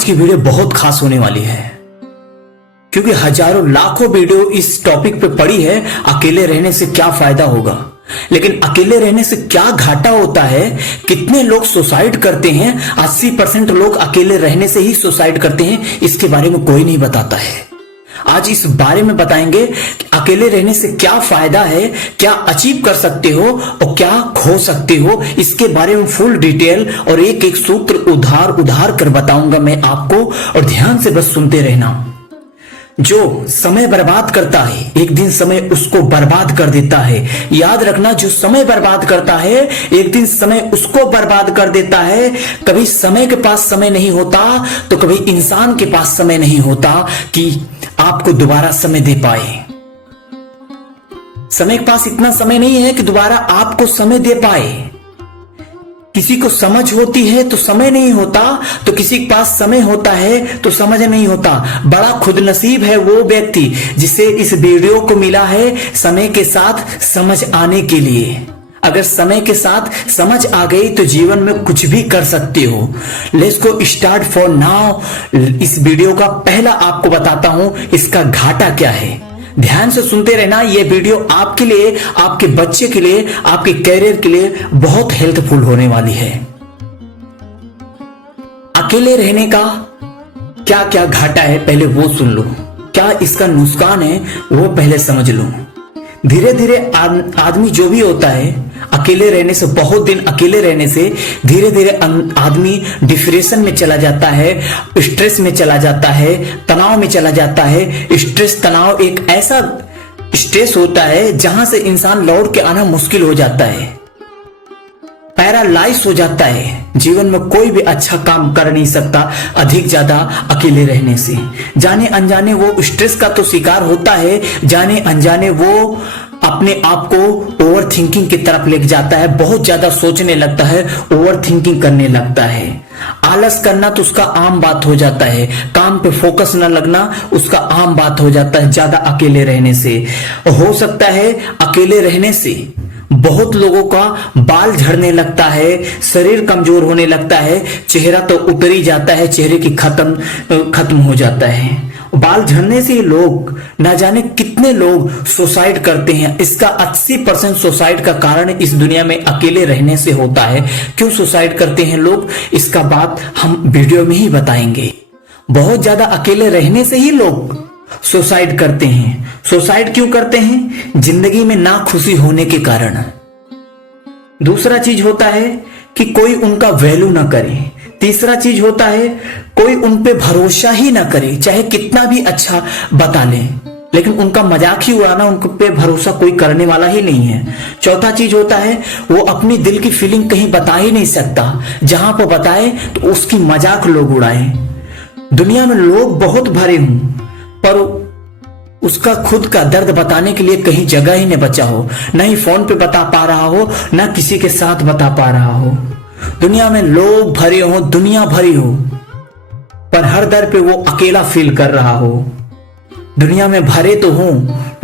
आज की वीडियो बहुत खास होने वाली है क्योंकि हजारों लाखों वीडियो इस टॉपिक पे पड़ी है, अकेले रहने से क्या फायदा होगा। लेकिन अकेले रहने से क्या घाटा होता है, कितने लोग सुसाइड करते हैं। 80% लोग अकेले रहने से ही सुसाइड करते हैं, इसके बारे में कोई नहीं बताता है। आज इस बारे में बताएंगे कि अकेले रहने से क्या फायदा है, क्या अचीव कर सकते हो और क्या खो सकते हो। इसके बारे में फुल डिटेल और एक एक सूत्र उधार कर बताऊंगा मैं आपको, और ध्यान से बस सुनते रहना। जो समय बर्बाद करता है, एक दिन समय उसको बर्बाद कर देता है। याद रखना, जो समय बर्बाद करता है एक दिन समय उसको बर्बाद कर देता है। कभी समय के पास समय नहीं होता तो कभी इंसान के पास समय नहीं होता कि आपको दोबारा समय दे पाए। समय के पास इतना समय नहीं है कि दोबारा आपको समय दे पाए। किसी को समझ होती है तो समय नहीं होता, तो किसी के पास समय होता है तो समझ नहीं होता। बड़ा खुदनसीब है वो व्यक्ति जिसे इस वीडियो को मिला है समय के साथ समझ आने के लिए। अगर समय के साथ समझ आ गई तो जीवन में कुछ भी कर सकते हो। Let's go start for now. इस वीडियो का पहला आपको बताता हूं इसका घाटा क्या है। ध्यान से सुनते रहना, ये वीडियो आपके लिए, आपके बच्चे के लिए, आपके कैरियर के लिए बहुत हेल्पफुल होने वाली है। अकेले रहने का क्या क्या घाटा है पहले वो सुन लो, क्या इसका नुकसान है वो पहले समझ लो। धीरे धीरे आदमी जो भी होता है, अकेले रहने से, बहुत दिन अकेले रहने से धीरे धीरे आदमी डिप्रेशन में चला जाता है, स्ट्रेस में चला जाता है, तनाव में चला जाता है। स्ट्रेस, तनाव एक ऐसा स्ट्रेस होता है जहां से इंसान लौट के आना मुश्किल हो जाता है, पैरालाइज हो जाता है। जीवन में कोई भी अच्छा काम कर नहीं सकता अधिक ज्यादा अकेले रहने से। जाने अनजाने वो स्ट्रेस का तो शिकार होता है, जाने अनजाने वो अपने आप को ओवर थिंकिंग की तरफ लेके जाता है, बहुत ज्यादा सोचने लगता है, ओवर थिंकिंग करने लगता है। आलस करना तो उसका आम बात हो जाता है, काम पे फोकस न लगना उसका आम बात हो जाता है ज्यादा अकेले रहने से। हो सकता है अकेले रहने से बहुत लोगों का बाल झड़ने लगता है, शरीर कमजोर होने लगता है, चेहरा तो उतर ही जाता है, चेहरे की खत्म हो जाता है। बाल झड़ने से लोग, ना जाने कितने लोग सुसाइड करते हैं। इसका 80% सुसाइड का कारण इस दुनिया में अकेले रहने से होता है। क्यों सुसाइड करते हैं लोग, इसका बात हम वीडियो में ही बताएंगे। बहुत ज्यादा अकेले रहने से ही लोग सुसाइड करते हैं। सुसाइड क्यों करते हैं? जिंदगी में ना खुशी होने के कारण। दूसरा चीज होता है कि कोई उनका वैल्यू ना करे। तीसरा चीज होता है कोई उन पे भरोसा ही ना करे, चाहे कितना भी अच्छा बता ले, लेकिन उनका मजाक ही उड़ाना, उन पे भरोसा कोई करने वाला ही नहीं है। चौथा चीज होता है वो अपनी दिल की फीलिंग कहीं बता ही नहीं सकता, जहां पर बताए तो उसकी मजाक लोग उड़ाए। दुनिया में लोग बहुत भरे हों पर उसका खुद का दर्द बताने के लिए कहीं जगह ही नहीं बचा हो, ना ही फोन पे बता पा रहा हो, ना किसी के साथ बता पा रहा हो। दुनिया में लोग भरे हो, दुनिया भरी हो, पर हर दर पे वो अकेला फील कर रहा हो। दुनिया में भरे तो हो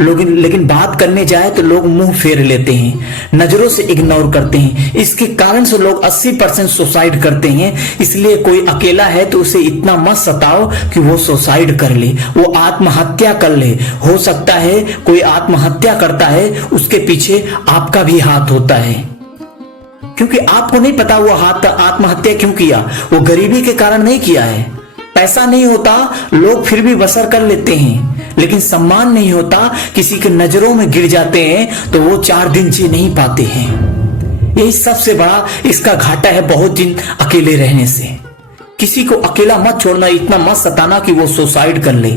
लोग, लेकिन बात करने जाए तो लोग मुंह फेर लेते हैं, नजरों से इग्नोर करते हैं। इसके कारण से लोग 80% सुसाइड करते हैं। इसलिए कोई अकेला है तो उसे इतना मत सताओ कि वो सुसाइड कर ले, वो आत्महत्या कर ले। हो सकता है कोई आत्महत्या करता है, उसके पीछे आपका भी हाथ होता है, क्योंकि आपको नहीं पता वो आत्महत्या क्यों किया। वो गरीबी के कारण नहीं किया है। पैसा नहीं होता लोग फिर भी बसर कर लेते हैं, लेकिन सम्मान नहीं होता, किसी के नजरों में गिर जाते हैं तो वो 4 दिन जी नहीं पाते हैं। यही सबसे बड़ा इसका घाटा है बहुत दिन अकेले रहने से। किसी को अकेला मत छोड़ना, इतना मत सताना कि वो सुसाइड कर ले।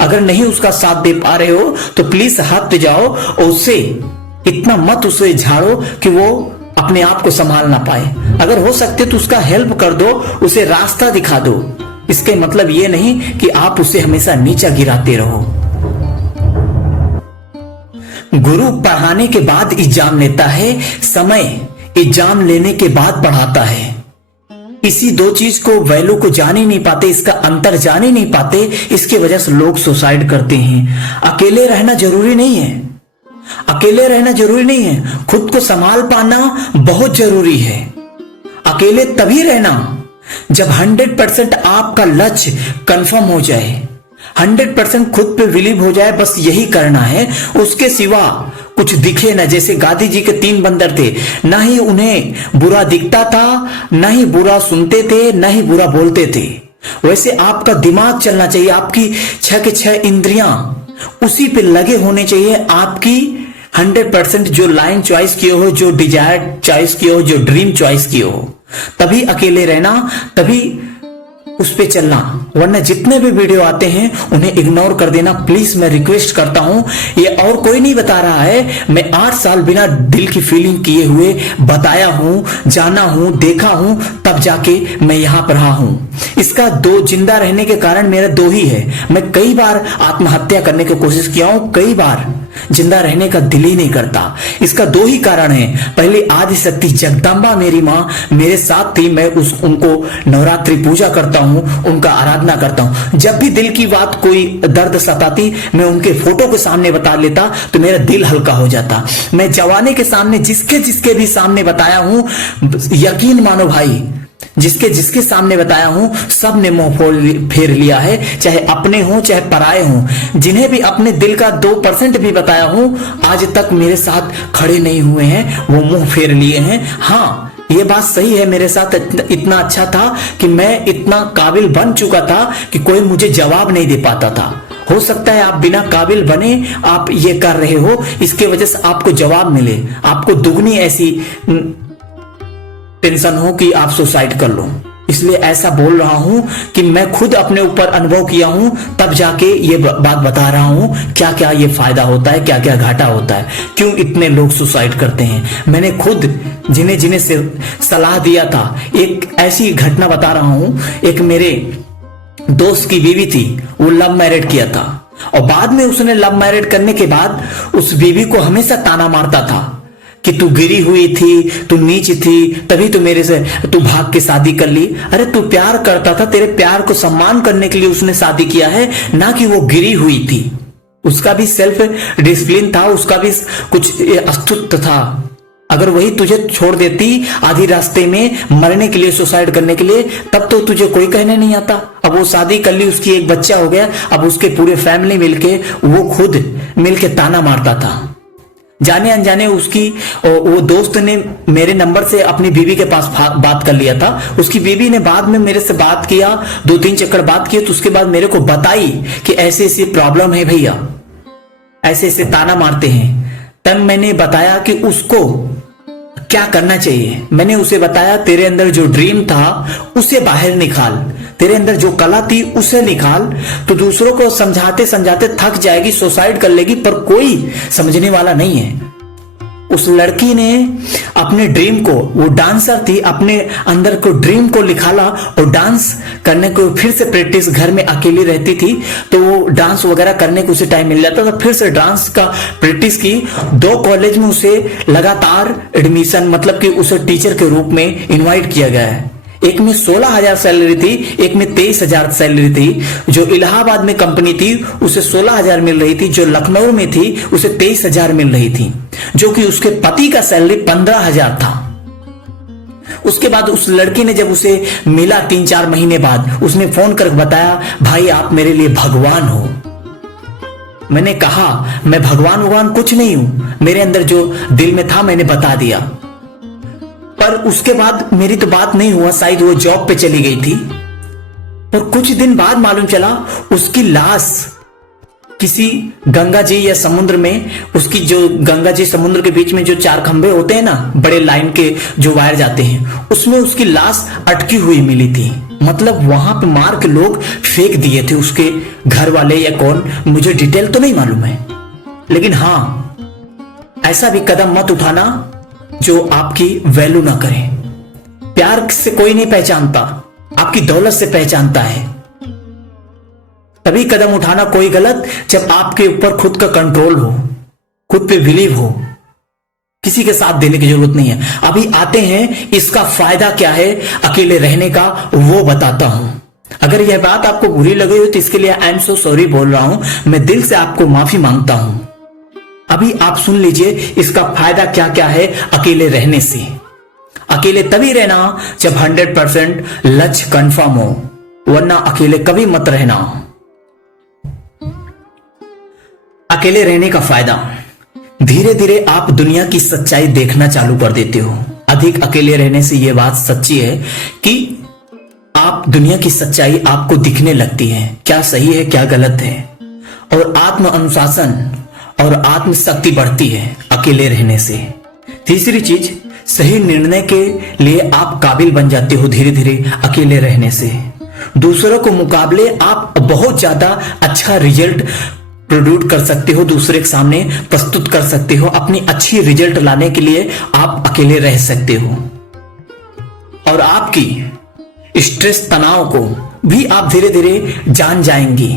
अगर नहीं उसका साथ दे पा रहे हो तो प्लीज हट जाओ और उससे इतना मत उसे झाड़ो कि वो अपने आप को संभाल ना पाए। अगर हो सकते तो उसका हेल्प कर दो, उसे रास्ता दिखा दो। इसके मतलब ये नहीं कि आप उसे हमेशा नीचा गिराते रहो। गुरु पढ़ाने के बाद एग्जाम लेता है, समय एग्जाम लेने के बाद पढ़ाता है। इसी दो चीज को, वैल्यू को जान ही नहीं पाते, इसका अंतर जान ही नहीं पाते। इसकी वजह से लोग सुसाइड करते हैं। अकेले रहना जरूरी नहीं है, अकेले रहना जरूरी नहीं है, खुद को संभाल पाना बहुत जरूरी है। अकेले तभी रहना जब 100% आपका लक्ष्य कंफर्म हो जाए, 100% खुद पे बिलीव हो जाए, बस यही करना है, उसके सिवा कुछ दिखे ना। जैसे गांधी जी के 3 बंदर थे, ना ही उन्हें बुरा दिखता था, ना ही बुरा सुनते थे, ना ही बुरा बोलते थे। वैसे आपका दिमाग चलना चाहिए, आपकी 6 के 6 इंद्रियां उसी पे लगे होने चाहिए। आपकी 100% जो लाइन चॉइस किए हो, जो डिजायर चॉइस किए हो, जो ड्रीम चॉइस किए हो, तभी अकेले रहना, तभी उस पे चलना। वरना जितने भी वीडियो आते हैं उन्हें इग्नोर कर देना प्लीज, मैं रिक्वेस्ट करता हूं। ये और कोई नहीं बता रहा है, मैं 8 साल बिना दिल की फीलिंग किए हुए बताया हूं, जाना हूं, देखा हूं, तब जाके मैं यहां पर रहा हूं। इसका जिंदा रहने के कारण मेरा 2 ही है। मैं कई बार आत्महत्या करने की कोशिश किया हूं, कई बार जिंदा रहने का दिल ही नहीं करता। इसका 2 ही कारण है। पहले आदि शक्ति जगदम्बा मेरी माँ मेरे साथ थी, मैं उनको नवरात्रि पूजा करता हूँ, उनका आराधना करता हूँ। जब भी दिल की बात, कोई दर्द सताती, मैं उनके फोटो के सामने बता लेता तो मेरा दिल हल्का हो जाता। मैं जवानी के सामने जिसके भी सामने बताया हूं, यकीन मानो भाई, जिसके सामने बताया हूं, सब ने मुंह फेर लिया है, चाहे अपने हो चाहे पराए हो। जिन्हें भी अपने दिल का 2% भी बताया हूं, आज तक मेरे साथ खड़े नहीं हुए हैं, वो मुंह फेर लिए हैं। हाँ, ये बात सही है, मेरे साथ इतना अच्छा था कि मैं इतना काबिल बन चुका था कि कोई मुझे जवाब नहीं दे पाता था। हो सकता है आप बिना काबिल बने आप ये कर रहे हो, इसके वजह से आपको जवाब मिले, आपको दुगनी ऐसी टेंशन हो कि आप सुसाइड कर लो। इसलिए ऐसा बोल रहा हूं कि मैं खुद अपने ऊपर अनुभव किया हूं, तब जाके ये बात बता रहा हूं, क्या क्या ये फायदा होता है, क्या क्या घाटा होता है, क्यों इतने लोग सुसाइड करते हैं। मैंने खुद जिन्हें से सलाह दिया था, एक ऐसी घटना बता रहा हूं। एक मेरे दोस्त की बीवी थी, वो लव मैरिड किया था, और बाद में उसने लव मैरिड करने के बाद उस बीवी को हमेशा ताना मारता था कि तू गिरी हुई थी, तू नीच थी, तभी तो मेरे से तू भाग के शादी कर ली। अरे तू प्यार करता था, तेरे प्यार को सम्मान करने के लिए उसने शादी किया है, ना कि वो गिरी हुई थी। उसका भी सेल्फ डिसिप्लिन था, उसका भी कुछ अस्तित्व था। अगर वही तुझे छोड़ देती आधी रास्ते में मरने के लिए, सुसाइड करने के लिए, तब तो तुझे कोई कहने नहीं आता। अब वो शादी कर ली, उसकी एक बच्चा हो गया, अब उसके पूरे फैमिली मिलके, वो खुद मिलके ताना मारता था। जाने अनजाने उसकी वो दोस्त ने मेरे नंबर से अपनी बीवी के पास बात कर लिया था। उसकी बीवी ने बाद में मेरे से बात किया, 2-3 चक्कर बात किए, तो उसके बाद मेरे को बताई कि ऐसे ऐसी प्रॉब्लम है भैया, ऐसे ऐसे ताना मारते हैं। तब मैंने बताया कि उसको क्या करना चाहिए। मैंने उसे बताया, तेरे अंदर जो ड्रीम था उसे बाहर निकाल, तेरे अंदर जो कला थी उसे निकाल, तो दूसरों को समझाते समझाते थक जाएगी, सुसाइड कर लेगी, पर कोई समझने वाला नहीं है। उस लड़की ने अपने ड्रीम को, वो डांसर थी, अपने अंदर को ड्रीम को निकाला और डांस करने को फिर से प्रैक्टिस, घर में अकेली रहती थी तो वो डांस वगैरह करने को उसे टाइम मिल जाता था, फिर से डांस का प्रैक्टिस की। 2 कॉलेज में उसे लगातार एडमिशन, मतलब कि उसे टीचर के रूप में इनवाइट किया गया है। एक में 16,000 सैलरी थी, एक में 23,000 सैलरी थी। जो इलाहाबाद में कंपनी थी उसे 16,000 मिल रही थी, जो लखनऊ में थी उसे 23,000 मिल रही थी, जो कि उसके पति का सैलरी 15,000 था। उसके बाद उस लड़की ने जब उसे मिला 3-4 महीने बाद, उसने फोन कर बताया, भाई आप मेरे लिए भगवान हो। मैंने कहा, मैं भगवान कुछ नहीं हूं, मेरे अंदर जो दिल में था मैंने बता दिया। पर उसके बाद मेरी तो बात नहीं हुआ, शायद वो जॉब पे चली गई थी। और कुछ दिन बाद मालूम चला उसकी लाश किसी गंगा जी या समुद्र में, उसकी जो गंगा जी समुद्र के बीच में जो 4 खंभे होते हैं ना, बड़े लाइन के जो वायर जाते हैं, उसमें उसकी लाश अटकी हुई मिली थी। मतलब वहां पे मार के लोग फेंक दिए थे, उसके घर वाले या कौन, मुझे डिटेल तो नहीं मालूम है। लेकिन हाँ, ऐसा भी कदम मत उठाना जो आपकी वैल्यू ना करे। प्यार से कोई नहीं पहचानता, आपकी दौलत से पहचानता है। तभी कदम उठाना कोई गलत जब आपके ऊपर खुद का कंट्रोल हो, खुद पे बिलीव हो। किसी के साथ देने की जरूरत नहीं है। अभी आते हैं इसका फायदा क्या है अकेले रहने का, वो बताता हूं। अगर यह बात आपको बुरी लगी हो तो इसके लिए आई एम सो सॉरी बोल रहा हूं, मैं दिल से आपको माफी मांगता हूं। अभी आप सुन लीजिए इसका फायदा क्या क्या है अकेले रहने से। अकेले तभी रहना जब 100% लक्ष्य कंफर्म हो, वरना अकेले कभी मत रहना। अकेले रहने का फायदा, धीरे धीरे आप दुनिया की सच्चाई देखना चालू कर देते हो। अधिक अकेले रहने से यह बात सच्ची है कि आप दुनिया की सच्चाई आपको दिखने लगती है, क्या सही है क्या गलत है, और आत्म अनुशासन और आत्मशक्ति बढ़ती है अकेले रहने से। तीसरी चीज, सही निर्णय के लिए आप काबिल बन जाते हो धीरे धीरे अकेले रहने से। दूसरों को मुकाबले आप बहुत ज्यादा अच्छा रिजल्ट प्रोड्यूस कर सकते हो, दूसरे के सामने प्रस्तुत कर सकते हो। अपनी अच्छी रिजल्ट लाने के लिए आप अकेले रह सकते हो, और आपकी स्ट्रेस तनाव को भी आप धीरे धीरे जान जाएंगी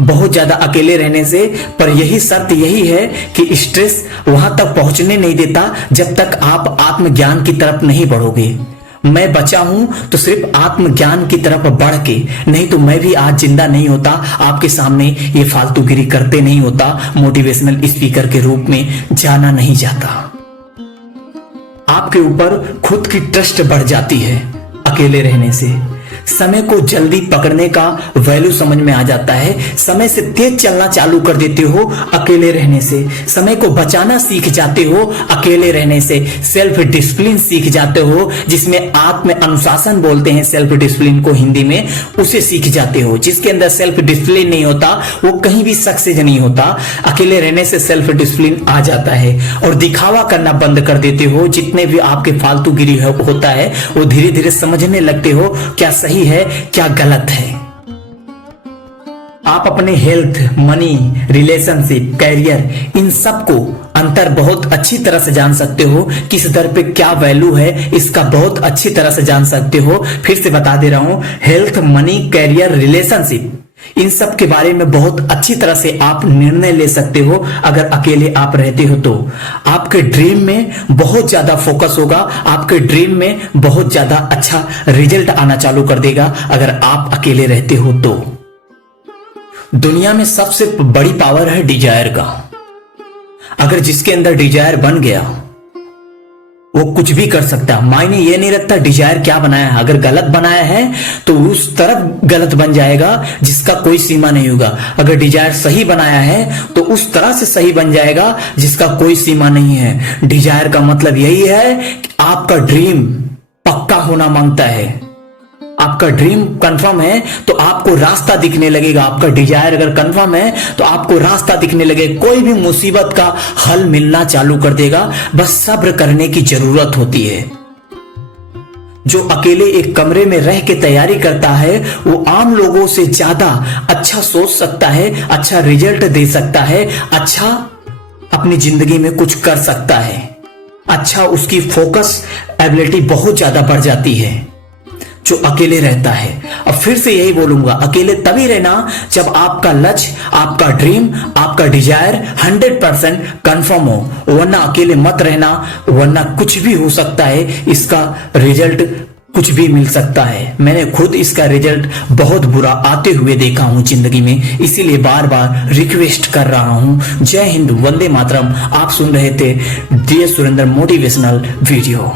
बहुत ज्यादा अकेले रहने से। पर यही शर्त यही है कि स्ट्रेस वहां तक पहुंचने नहीं देता जब तक आप आत्मज्ञान की तरफ नहीं बढ़ोगे। मैं बचा हूं तो सिर्फ आत्मज्ञान की तरफ बढ़ के, नहीं तो मैं भी आज जिंदा नहीं होता, आपके सामने ये फालतूगिरी करते नहीं होता, मोटिवेशनल स्पीकर के रूप में जाना नहीं जाता। आपके ऊपर खुद की ट्रस्ट बढ़ जाती है अकेले रहने से। समय को जल्दी पकड़ने का वैल्यू समझ में आ जाता है। समय से तेज चलना चालू कर देते हो अकेले रहने से। समय को बचाना सीख जाते हो अकेले रहने से। सेल्फ डिसिप्लिन सीख जाते हो, जिसमें आत्म अनुशासन बोलते हैं सेल्फ डिसिप्लिन को हिंदी में, उसे सीख जाते हो। जिसके अंदर सेल्फ डिसिप्लिन नहीं होता वो कहीं भी सक्सेस नहीं होता। अकेले रहने से सेल्फ डिसिप्लिन आ जाता है और दिखावा करना बंद कर देते हो। जितने भी आपके फालतूगिरी होता है वो धीरे धीरे समझने लगते हो क्या सही है क्या गलत है। आप अपने हेल्थ, मनी, रिलेशनशिप, कैरियर, इन सब को अंतर बहुत अच्छी तरह से जान सकते हो। किस दर पे क्या वैल्यू है इसका बहुत अच्छी तरह से जान सकते हो। फिर से बता दे रहा हूं, हेल्थ, मनी, कैरियर, रिलेशनशिप, इन सब के बारे में बहुत अच्छी तरह से आप निर्णय ले सकते हो अगर अकेले आप रहते हो तो। आपके ड्रीम में बहुत ज्यादा फोकस होगा, आपके ड्रीम में बहुत ज्यादा अच्छा रिजल्ट आना चालू कर देगा अगर आप अकेले रहते हो तो। दुनिया में सबसे बड़ी पावर है डिजायर का। अगर जिसके अंदर डिजायर बन गया वो कुछ भी कर सकता है। मायने ये नहीं रखता डिजायर क्या बनाया है, अगर गलत बनाया है तो उस तरफ गलत बन जाएगा जिसका कोई सीमा नहीं होगा। अगर डिजायर सही बनाया है तो उस तरह से सही बन जाएगा जिसका कोई सीमा नहीं है। डिजायर का मतलब यही है कि आपका ड्रीम पक्का होना मांगता है। आपका ड्रीम कंफर्म है तो आपको रास्ता दिखने लगेगा। आपका डिजायर अगर कंफर्म है तो आपको रास्ता दिखने लगेगा। कोई भी मुसीबत का हल मिलना चालू कर देगा, बस सब्र करने की जरूरत होती है। जो अकेले एक कमरे में रह के तैयारी करता है वो आम लोगों से ज्यादा अच्छा सोच सकता है, अच्छा रिजल्ट दे सकता है, अच्छा अपनी जिंदगी में कुछ कर सकता है, अच्छा उसकी फोकस एबिलिटी बहुत ज्यादा बढ़ जाती है जो अकेले रहता है। अब फिर से यही बोलूंगा, अकेले तभी रहना जब आपका लक्ष्य, आपका ड्रीम, आपका डिजायर 100% कंफर्म हो, वरना अकेले मत रहना, वरना कुछ भी हो सकता है। इसका रिजल्ट कुछ भी मिल सकता है। मैंने खुद इसका रिजल्ट बहुत बुरा आते हुए देखा हूं जिंदगी में, इसीलिए बार बार रिक्वेस्ट कर रहा हूं। जय हिंद, वंदे मातरम। आप सुन रहे थे D S Surendra motivational video.